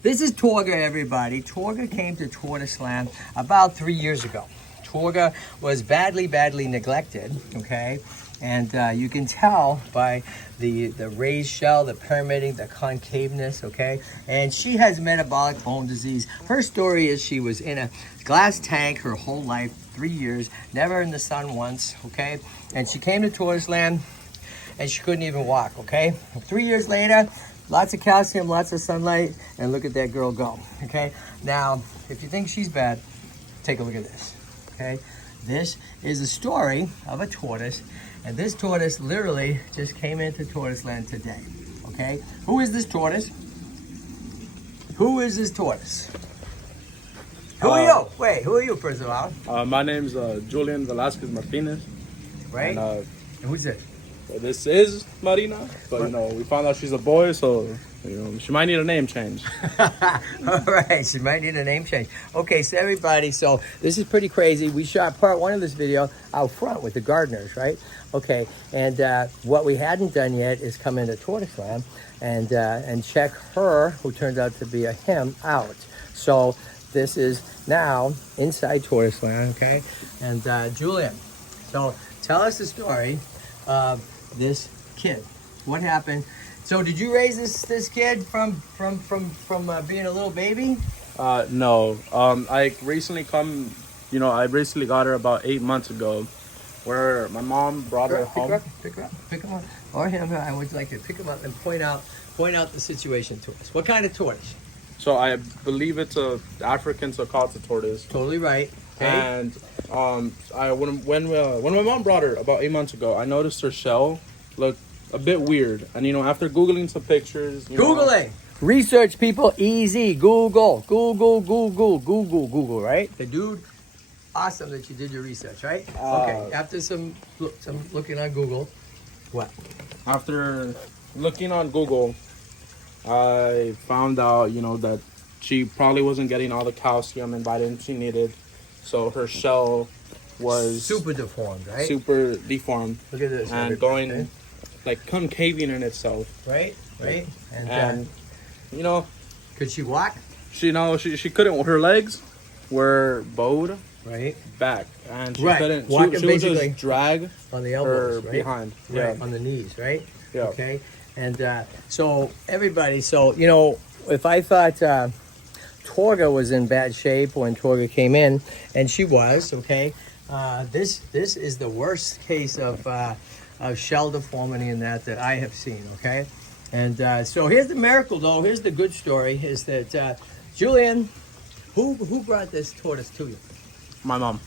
This is Torga, everybody. Torga came to Tortoise Land about 3 years ago. Torga was badly neglected, okay? And you can tell by the raised shell, the pyramiding, the concaveness, okay? And she has metabolic bone disease. Her story is she was in a glass tank her whole life, 3 years, never in the sun once, okay? And she came to Tortoise Land and she couldn't even walk, okay? 3 years later, lots of calcium, lots of sunlight, and look at that girl go, okay? Now, if you think she's bad, take a look at this, okay? This is a story of a tortoise, and this tortoise literally just came into Tortoise Land today, okay? Who is this tortoise? Who is this tortoise? Who are you? Wait, who are you, first of all? My name's Julian Velasquez Martinez. Right? And who's it? This is Marina, but you know, we found out she's a boy, so you know, she might need a name change. All right, she might need a name change. Okay, so everybody, so this is pretty crazy. We shot part one of this video out front with the gardeners, right? Okay, and what we hadn't done yet is come into Tortoise Land and check her, who turns out to be a him, out. So this is now inside Tortoise Land, okay? And Julian, so tell us the story of this kid. What happened? So did you raise this kid from being a little baby? No. I recently I recently got her about 8 months ago, where my mom brought her home. Pick her up, or him. I would like to pick him up and point out the situation to us. What kind of tortoise? So I believe it's a African, so called a tortoise. Totally right. Okay. And when my mom brought her about 8 months ago, I noticed her shell looked a bit weird. And you know, after Googling some pictures, Googling. Research, people, easy. Google, right? The dude, awesome that you did your research, right? Okay, after some looking on Google, what? After looking on Google, I found out, you know, that she probably wasn't getting all the calcium and vitamins she needed. So her shell was super deformed, right? Super deformed. Look at this. And going like concaving in itself. Right. And you know, could she walk? She couldn't. Her legs were bowed back, and she couldn't. She would just drag on the elbows, her behind, on the knees, right? Yeah. Okay. And so everybody, you know, if I thought Torga was in bad shape when Torga came in, and she was, okay, this is the worst case of shell deformity in that I have seen, okay? And so here's the miracle, though. Here's the good story, is that, Julian, who brought this tortoise to you? My mom.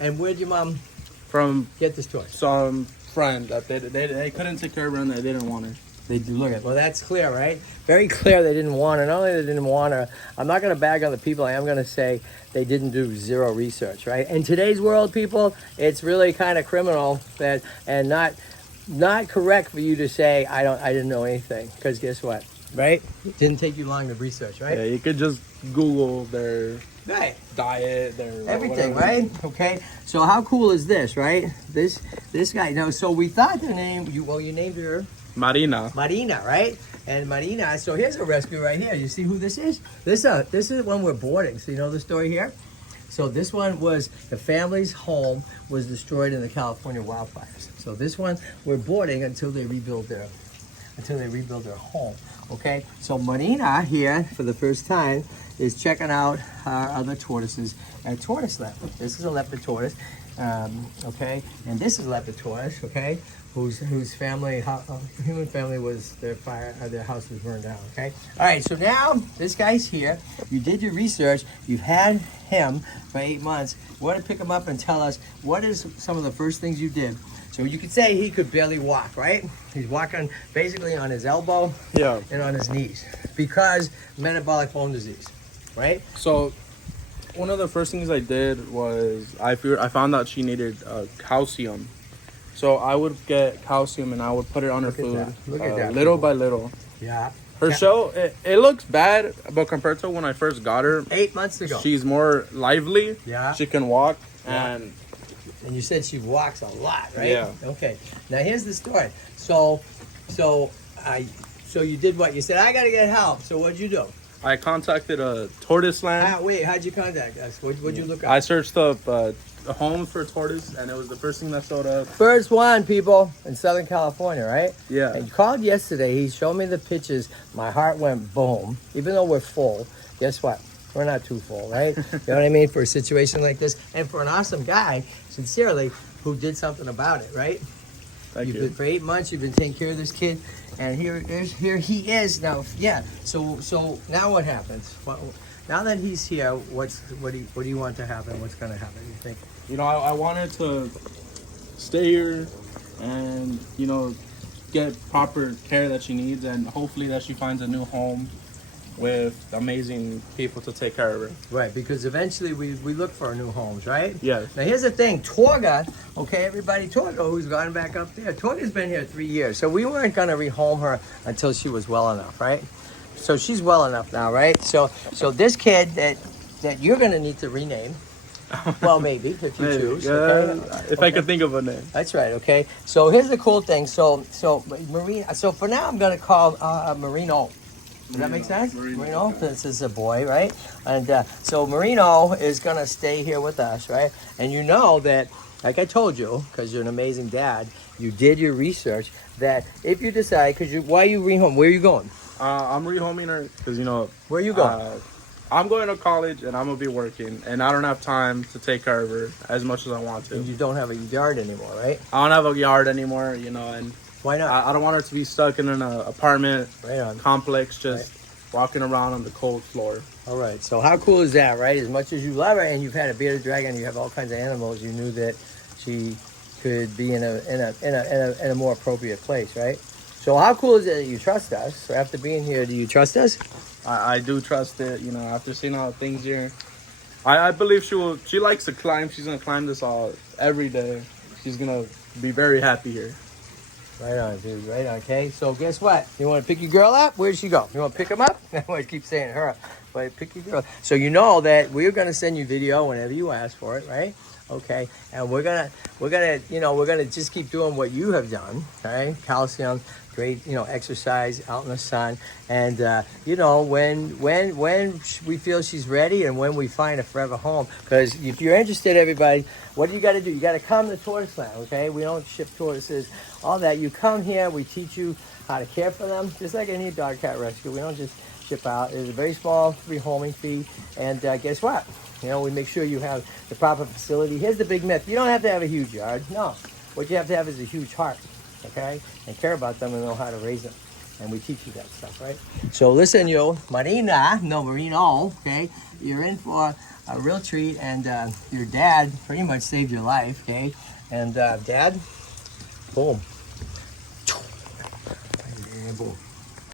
And where'd your mom get this tortoise? Some friend that they couldn't take care of her and they didn't want her. They do. Look at, well, that's clear, right? Very clear they didn't want her. Not only they didn't want her, I'm not going to bag on the people. I am going to say they didn't do zero research, right? In today's world, people, it's really kind of criminal and not correct for you to say I didn't know anything, because guess what, right? It didn't take you long to research, right? Yeah, you could just Google their diet, their everything, whatever. Right? Okay. So how cool is this, right? This guy. Now, so we thought the name. You named her Marina, right? And Marina, so here's a rescue right here. You see who this is? This is one we're boarding. So you know the story here? So this one was, the family's home was destroyed in the California wildfires. So this one we're boarding until they rebuild their home. Okay? So Marina here, for the first time, is checking out our other tortoises at Tortoise Land. This is a leopard tortoise. Okay? And this is a leopard tortoise, okay? Whose family, human family, was their house was burned down, okay? All right, so now this guy's here. You did your research. You've had him for 8 months. We want to pick him up and tell us what is some of the first things you did. So you could say he could barely walk, right? He's walking basically on his elbow and on his knees because metabolic bone disease, right? So one of the first things I did was I found out she needed calcium. So I would get calcium and I would put it on her food, little by little. Yeah. Her shell, it looks bad, but compared to when I first got her 8 months ago, she's more lively. Yeah. She can walk, and you said she walks a lot, right? Yeah. Okay. Now here's the story. So you did what? You said, I gotta get help. So what'd you do? I contacted a Tortoise land. Wait, how'd you contact us? What'd you look up? I searched up a home for Tortoise, and it was the first thing that showed up. First one, people, in Southern California, right? Yeah. And you called yesterday. He showed me the pictures. My heart went boom. Even though we're full, guess what? We're not too full, right? You know what I mean? For a situation like this, and for an awesome guy, sincerely, who did something about it, right? Thank You've you. been for 8 months. You've been taking care of this kid, and here he is now. Yeah. So now what happens? Now that he's here, what do you want to happen? What's going to happen? You think? You know, I wanted to stay here and, you know, get proper care that she needs, and hopefully that she finds a new home with amazing people to take care of her. Right, because eventually we look for new homes, right? Yes. Now here's the thing, Torga, okay, everybody, Torga, who's gone back up there, Torga's been here 3 years, so we weren't going to rehome her until she was well enough, right? So she's well enough now, right? So this kid that you're going to need to rename, well, maybe, if you choose, okay? If I could think of a name. That's right, okay? So here's the cool thing, so Marino, so for now I'm going to call Marino. Does that make sense? Marino, this is a boy, right? And so Marino is going to stay here with us, right? And you know that, like I told you, because you're an amazing dad, you did your research, that if you decide, why are you rehome? Where are you going? I'm rehoming her because, you know... Where are you going? I'm going to college and I'm going to be working, and I don't have time to take care of her as much as I want to. And you don't have a yard anymore, right? I don't have a yard anymore, you know, and... Why not? I don't want her to be stuck in an apartment complex, just walking around on the cold floor. All right. So how cool is that, right? As much as you love her, and you've had a bearded dragon, you have all kinds of animals. You knew that she could be in a more appropriate place, right? So how cool is it that you trust us? So after being here, do you trust us? I do trust it, you know, after seeing how things here. I believe she will. She likes to climb. She's gonna climb this all every day. She's gonna be very happy here. Right on, dude. Right on. Okay. So guess what? You want to pick your girl up? Where'd she go? You want to pick him up? I want to keep saying her. But pick your girl. So you know that we're gonna send you video whenever you ask for it, right? Okay. And we're gonna just keep doing what you have done. Okay. Calcium, great, exercise out in the sun, and when we feel she's ready, and when we find a forever home. Because if you're interested, everybody, what do you got to do? You got to come to Tortoise Land, okay? We don't ship tortoises, all that. You come here, we teach you how to care for them, just like any dog cat rescue. We don't just ship out. There's a very small rehoming fee, and guess what? We make sure you have the proper facility. Here's the big myth: you don't have to have a huge yard. No, what you have to have is a huge heart. Okay, and care about them and know how to raise them, and we teach you that stuff, right? So listen, Marino, okay, you're in for a real treat, and your dad pretty much saved your life, okay, and Dad, boom, boom.